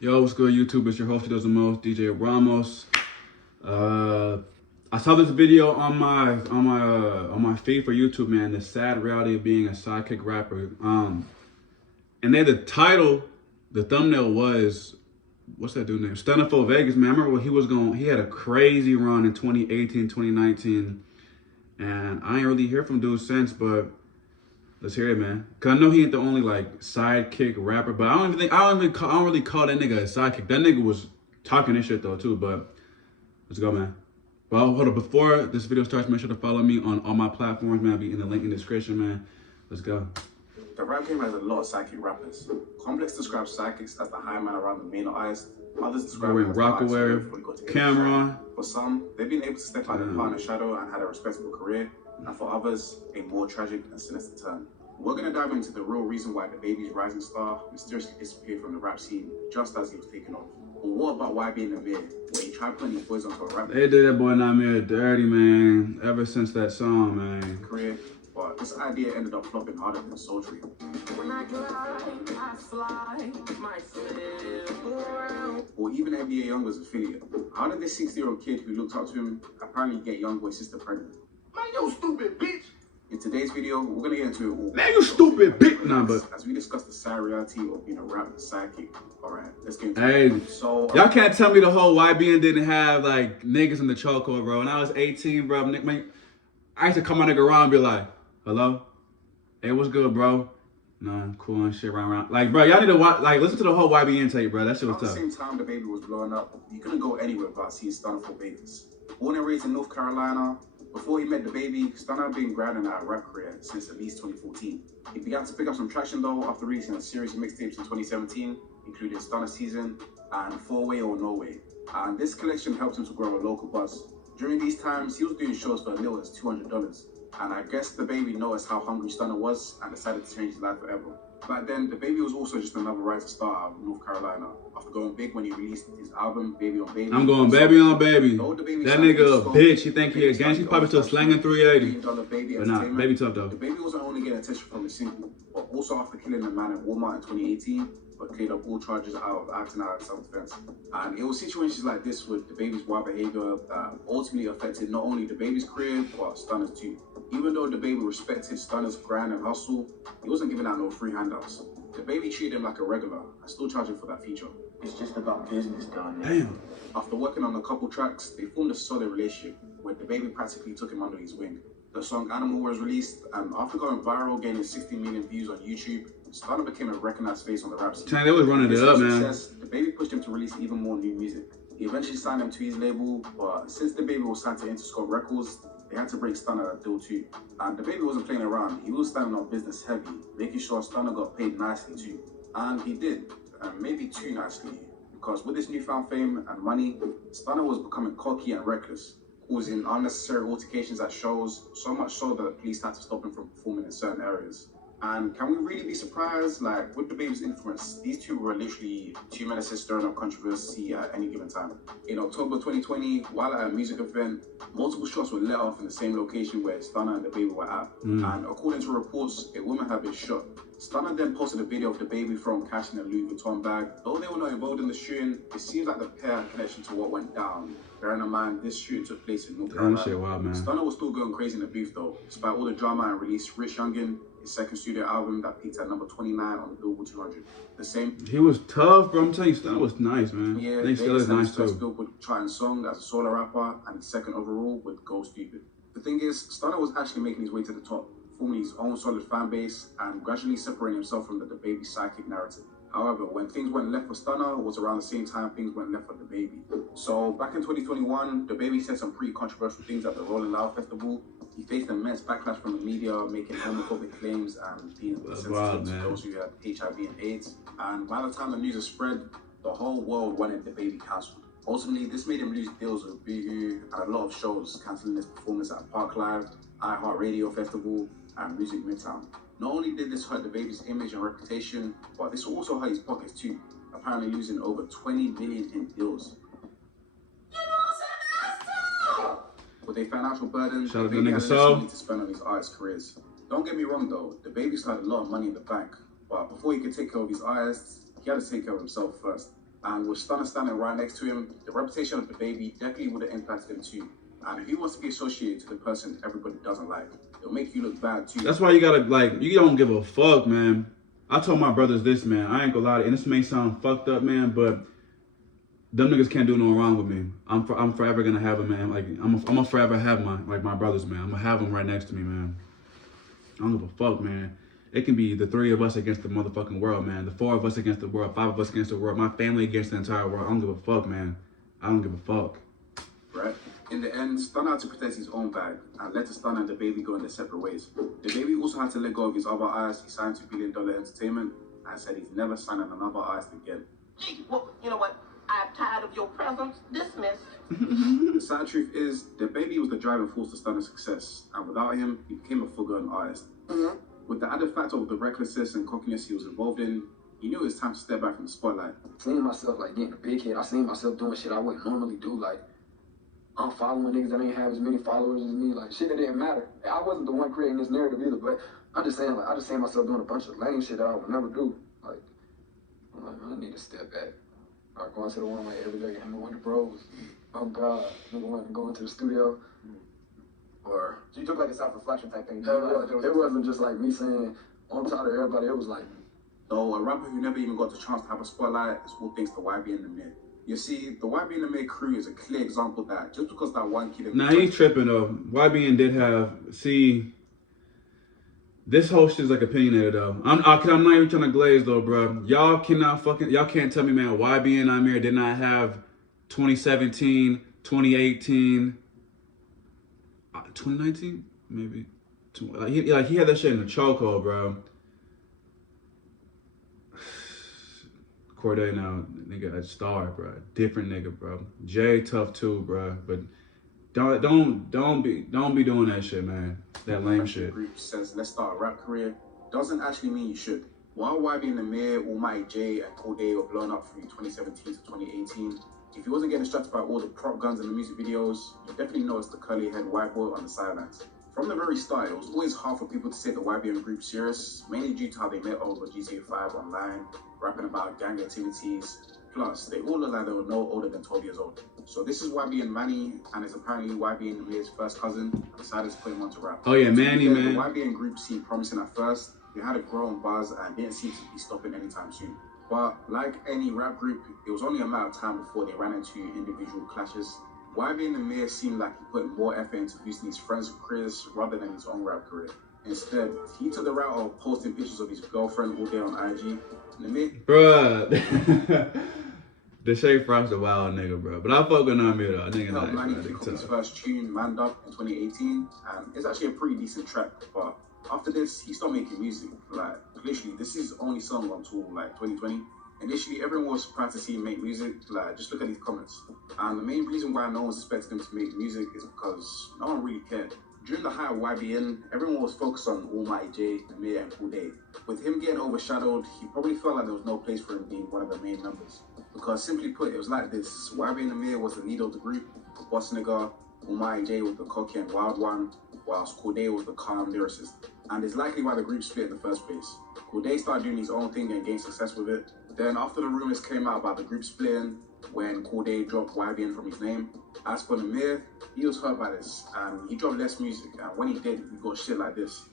Yo, what's good, YouTube? It's your host who does the most, DJ Ramos. I saw this video on my feed for YouTube, man. The sad reality of being a sidekick rapper. And then the thumbnail was, what's that dude name? Stunner for Vegas, man. I remember when he was going. He had a crazy run in 2018, 2019, and I ain't really hear from dude since, but. Let's hear it, man. Cause I know he ain't the only like sidekick rapper, but I don't really call that nigga a sidekick. That nigga was talking this shit though too. But let's go, man. Well, hold on. Before this video starts, make sure to follow me on all my platforms, man. I'll be in the link in the description, man. Let's go. The rap game has a lot of psychic rappers. Complex describes psychics as the high man around the main eyes. Others describe them as Rockaway, Cameron. For some, they've been able to step out of the partner shadow and had a respectable career. And for others, a more tragic and sinister turn. We're going to dive into the real reason why the baby's rising star mysteriously disappeared from the rap scene just as he was taken off. But what about YB Namir, where he tried putting his boys onto a rap? They did that boy Namir dirty, man, ever since that song, man. Career, but this idea ended up flopping harder than sultry. When I glide, I fly, my or even NBA Youngboy's affiliate. How did this 60-year-old kid who looked up to him apparently get Youngboy's sister pregnant? Man, you stupid bitch! In today's video, we're gonna get into it all. Man, you stupid bitch! Nah, but as we discuss the sad reality of being a rapper sidekick. Alright, let's get into it. So y'all can't tell me the whole YBN didn't have like niggas in the chokehold, bro. When I was 18, bro, I used to come my nigga around and be like, hello? Hey, what's good, bro? No, cool and shit around. Like, bro, y'all need to watch, like, listen to the whole YBN tape, bro. That shit was tough. At the same time the baby was blowing up, you couldn't go anywhere without seeing Stunner for Vegas. Born and raised in North Carolina, before he met the baby, Stunner had been grinding at a rap career since at least 2014. He began to pick up some traction though after releasing a series of mixtapes in 2017, including Stunner Season and 4-Way or No Way. And this collection helped him to grow a local buzz. During these times, he was doing shows for as little as $200. And I guess the baby noticed how hungry Stunner was and decided to change his life forever. Back then, the baby was also just another rising star out of North Carolina. After going big when he released his album, Baby on Baby. I'm going baby on baby. That nigga a bitch. He think he a gang. He's probably still slanging 380. But nah, baby tough though. The baby wasn't only getting attention from the single, but also after killing a man at Walmart in 2018, but cleared up all charges out of acting out of self-defense. And it was situations like this with the baby's wild behavior that ultimately affected not only the baby's career, but Stunner's too. Even though the baby respected Stunner's grind and hustle, he wasn't giving out no free handouts. The baby treated him like a regular and still charged him for that feature. It's just about business, darling. Damn. After working on a couple tracks, they formed a solid relationship where the baby practically took him under his wing. The song Animal was released, and after going viral, gaining 60 million views on YouTube, Stunner became a recognized face on the rap scene. They was running it up, man. The baby pushed him to release even more new music. He eventually signed him to his label, but since the baby was signed to Interscope Records, they had to break Stunner a deal too. And the baby wasn't playing around. He was standing on business heavy, making sure Stunner got paid nicely too. And he did, and maybe too nicely. Because with his newfound fame and money, Stunner was becoming cocky and reckless, causing unnecessary altercations at shows, so much so that the police had to stop him from performing in certain areas. And can we really be surprised? Like, with the baby's influence, these two were literally two menaces stirring up controversy at any given time. In October 2020, while at a music event, multiple shots were let off in the same location where Stunner and the baby were at. And according to reports, a woman had been shot. Stunner then posted a video of the baby from cashing a Louis Vuitton bag. Though they were not involved in the shooting, it seems like the pair had connection to what went down. Bearing in mind, this shooting took place in North Carolina. Shit, wow, man. Stunner was still going crazy in the booth though, despite all the drama, and released Rich Youngin, his second studio album that peaked at number 29 on the Billboard 200. The same. He was tough, bro. I'm telling you, Stunner was nice, man. Yeah, he still is nice too. First Billboard charting song as a solo rapper, and his second overall with Go Stupid. The thing is, Stunner was actually making his way to the top, forming his own solid fan base and gradually separating himself from the baby sidekick narrative. However, when things went left for Stunner, it was around the same time things went left for the baby. So back in 2021, the baby said some pretty controversial things at the Rolling Loud Festival. He faced immense backlash from the media, making homophobic claims and being insensitive to those who had HIV and AIDS. And by the time the news was spread, the whole world wanted the baby cancelled. Ultimately, this made him lose deals with Boohoo and a lot of shows, cancelling his performance at Park Live, iHeartRadio Festival, and Music Midtown. Not only did this hurt the baby's image and reputation, but this also hurt his pockets too, apparently losing over 20 million in deals. With a financial burden, the baby had less money to spend on his artist careers. Don't get me wrong though, the baby still had a lot of money in the bank, but before he could take care of his artists, he had to take care of himself first. And with Stunner standing right next to him, the reputation of the baby definitely would have impacted him too. And if he wants to be associated to the person everybody doesn't like, it'll make you look bad too. That's why you gotta, like, you don't give a fuck, man. I told my brothers this, man. I ain't gonna lie, and this may sound fucked up, man, but them niggas can't do no wrong with me. I'm forever gonna have them, man. Like, I'm gonna forever have my brothers, man. I'm gonna have them right next to me, man. I don't give a fuck, man. It can be the 3 of us against the motherfucking world, man. The 4 of us against the world, 5 of us against the world, my family against the entire world. I don't give a fuck, man. I don't give a fuck. Right? In the end, Stunner had to protect his own bag and let the Stunner and the baby go in their separate ways. The baby also had to let go of his other artist. He signed to $1 billion entertainment and said he's never signed another artist again. Gee, well, you know what? I'm tired of your presence. Dismissed. The sad truth is, the baby was the driving force to Stunner's success, and without him, he became a forgotten artist. With the added factor of the recklessness and cockiness he was involved in, he knew it was time to step back from the spotlight. Seeing myself like getting a big hit, I seen myself doing shit I wouldn't normally do, like I'm following niggas that ain't have as many followers as me, like shit that didn't matter. I wasn't the one creating this narrative either, but I'm just saying, like I just seen myself doing a bunch of lame shit that I would never do. Like, I'm like, man, I need to step back. Like going to the one way every day, hanging with the bros. Oh God, nigga wanted to go into the studio. Or So you took like a self-reflection type thing. it wasn't just like me saying on top of everybody. It was like, Though a rapper who never even got the chance to have a spotlight is all thanks to YB and the Mir. You see, the YB and the Mir crew is a clear example that just because that one kid... Nah, he's tripping though. YBN did have, see, this whole shit is like opinionated though. I'm not even trying to glaze though, bro. Y'all can't tell me, man, YBN and Amir did not have 2017, 2018, 2019, maybe. He had that shit in the chokehold, bro. Corday now, nigga, a star, bro. Different nigga, bro. Jay tough too, bro. But don't be doing that shit, man. That lame shit. Group says let's start a rap career doesn't actually mean you should. While YB and the Mir, Almighty Jay, and Corday were blown up from 2017 to 2018, if you wasn't getting distracted by all the prop guns in the music videos, you definitely noticed the curly head white boy on the sidelines. From the very start, it was always hard for people to take the YBN group serious, mainly due to how they met over GTA 5 online, rapping about gang activities. Plus, they all look like they were no older than 12 years old. So this is YB and Manny, and it's apparently YB and Mir's first cousin. I decided to put him on to rap. Oh yeah, Manny, man. The YB and group seemed promising at first. They had a growing buzz and didn't seem to be stopping anytime soon. But like any rap group, it was only a matter of time before they ran into individual clashes. YB and the Mir seemed like he put more effort into boosting his friends' careers rather than his own rap career. Instead, he took the route of posting pictures of his girlfriend all day on IG. Bruh. The Shay Frost a wild nigga, bro. But I fuck with Amir though. I think helped Manny pick up his first tune, Manned Up, in 2018, and it's actually a pretty decent track. But after this, he stopped making music. Like, literally, this is his only song until like 2020. Initially, everyone was surprised to see him make music. Like, just look at these comments. And the main reason why no one expected him to make music is because no one really cared. During the height of YBN, everyone was focused on Almighty Jay, Amir, and Corday. With him getting overshadowed, he probably felt like there was no place for him being one of the main members. Because simply put, it was like this. YB and Amir was the leader of the group, the boss nigga. Almighty Jay was the cocky and wild one, whilst Corday was the calm lyricist. And it's likely why the group split in the first place. Corday started doing his own thing and gained success with it. Then after the rumors came out about the group splitting, when Corday dropped YBN from his name, as for Amir, he was hurt by this, and he dropped less music, and when he did, he got shit like this.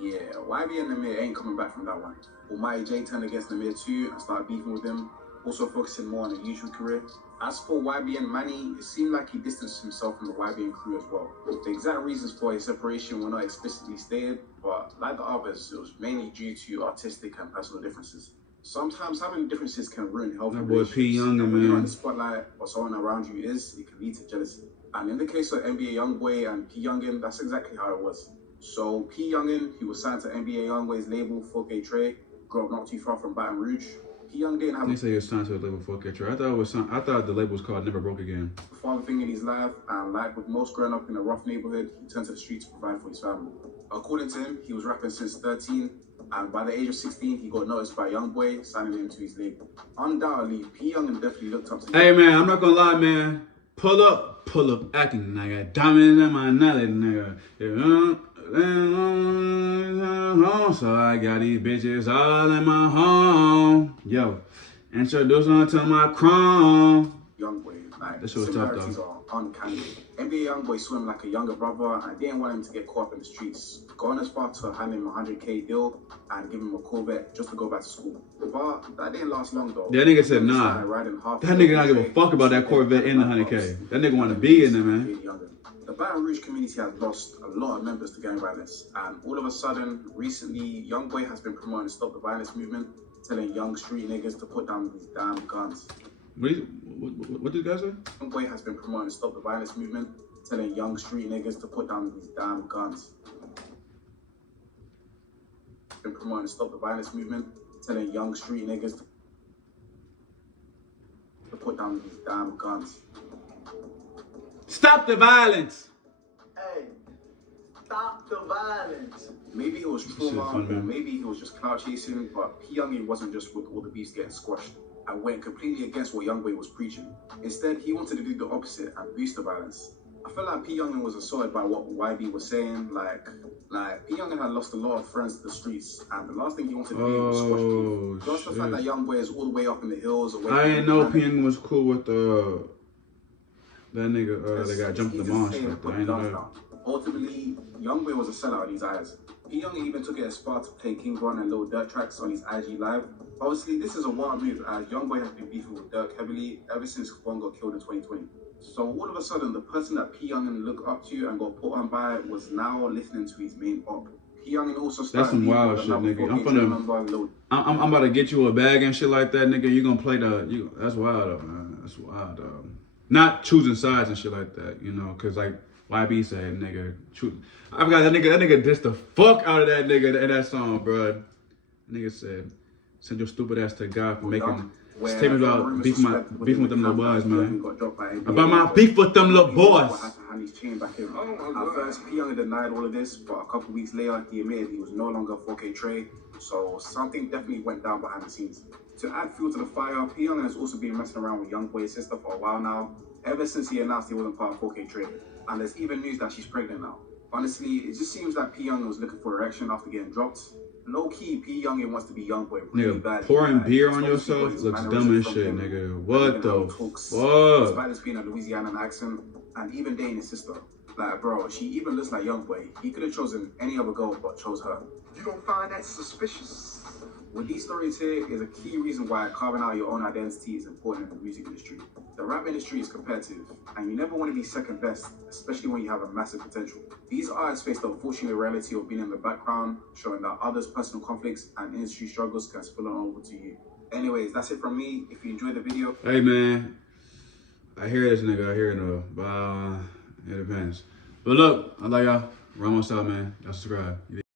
Yeah, YB and Amir ain't coming back from that one. Almighty Jay turned against Amir too and started beefing with him, also focusing more on the usual career. As for YB and Manny, it seemed like he distanced himself from the YBN crew as well. The exact reasons for his separation were not explicitly stated, but like the others, it was mainly due to artistic and personal differences. Sometimes having differences can ruin healthy relationships. P. Youngin, and when you're man. on the spotlight or someone around you is, it can lead to jealousy. And in the case of NBA Youngboy and P. Youngin, that's exactly how it was. So P. Youngin, he was signed to NBA Youngboy's label 4K Trey, grew up not too far from Baton Rouge. P. Young didn't have They say he was signed to the label 4K Trey. I thought the label was called Never Broke Again. a father thing in his life, and like with most growing up in a rough neighborhood, he turned to the streets to provide for his family. According to him, he was rapping since 13, and by the age of 16, he got noticed by Youngboy, signing him to his label. Undoubtedly, P. Youngin definitely looked up to him. Hey man, I'm not gonna lie, man. Pull up, acting like a diamond in my nelly, nigga. So I got these bitches all in my home. Yo, introduce them to my chrome. Youngboy, like, This shit was tough, similarities are uncanny. NBA Youngboy swim like a younger brother and didn't want him to get caught up in the streets. Going as far to hand him a $100K deal and give him a Corvette just to go back to school. But that didn't last long though. That nigga said nah. That nigga not give a fuck about that Corvette and the 100K. That nigga want to be in there, man. The Baton Rouge community has lost a lot of members to gang violence, and all of a sudden, recently, Youngboy has been promoting Stop the Violence movement, telling young street niggas to put down these damn guns. What did you guys say? Youngboy has been promoting Stop the Violence movement, telling young street niggas to put down these damn guns. Been promoting Stop the Violence movement, telling young street niggas to put down these damn guns. Stop the violence! Hey, stop the violence. Maybe it was trauma, or maybe he was just clout chasing, but P Youngin wasn't just with all the beefs getting squashed and went completely against what Youngboy was preaching. Instead, he wanted to do the opposite and boost the violence. I feel like P Youngin was assaulted by what YB was saying. Like P Youngin had lost a lot of friends to the streets, and the last thing he wanted to do was squash beef. Plus the fact that Youngboy is all the way up in the hills. I didn't know P Youngin was cool with that nigga that got jumped in the mosque. I ain't know. Ultimately, Youngboy was a sellout in his eyes. P Youngin even took it as far to play King Von and Lil Durk tracks on his IG Live. Obviously, this is a wild move as Youngboy has been beefing with Durk heavily ever since Von got killed in 2020. So all of a sudden, the person that P Youngin looked up to and got put on by was now listening to his main op. P Youngin also started. That's some wild shit, nigga. I'm about to get you a bag and shit like that, nigga. You gonna play that's wild, though, man. That's wild, though. Not choosing sides and shit like that, you know, cause like YB said, nigga, I forgot that nigga dissed the fuck out of that nigga in that song, bro. That nigga said, send your stupid ass to God for making statements about beefing with them little boys, man. About my beef with them little boys. At first, P Youngin denied all of this, but a couple weeks later, he admitted he was no longer 4K Trey, so something definitely went down behind the scenes. To add fuel to the fire, P Youngin has also been messing around with Youngboy's sister for a while now, ever since he announced he wasn't part of 4K Trey. And there's even news that she's pregnant now. Honestly, it just seems like P Youngin was looking for erection after getting dropped. Low key, P Youngin wants to be Youngboy really bad. Pouring beer on yourself looks dumb as shit, nigga. What the fuck? Despite this being a Louisiana accent and even dating his sister. Like, bro, she even looks like Youngboy. He could have chosen any other girl but chose her. You don't find that suspicious? With these stories here is a key reason why carving out your own identity is important in the music industry. The rap industry is competitive, and you never want to be second best, especially when you have a massive potential. These artists face the unfortunate reality of being in the background, showing that others' personal conflicts and industry struggles can spill on over to you. Anyways, that's it from me. If you enjoyed the video... Hey, man. I hear this nigga. I hear it, though. But it depends. But look, I like y'all. Ramos out, man. Y'all subscribe.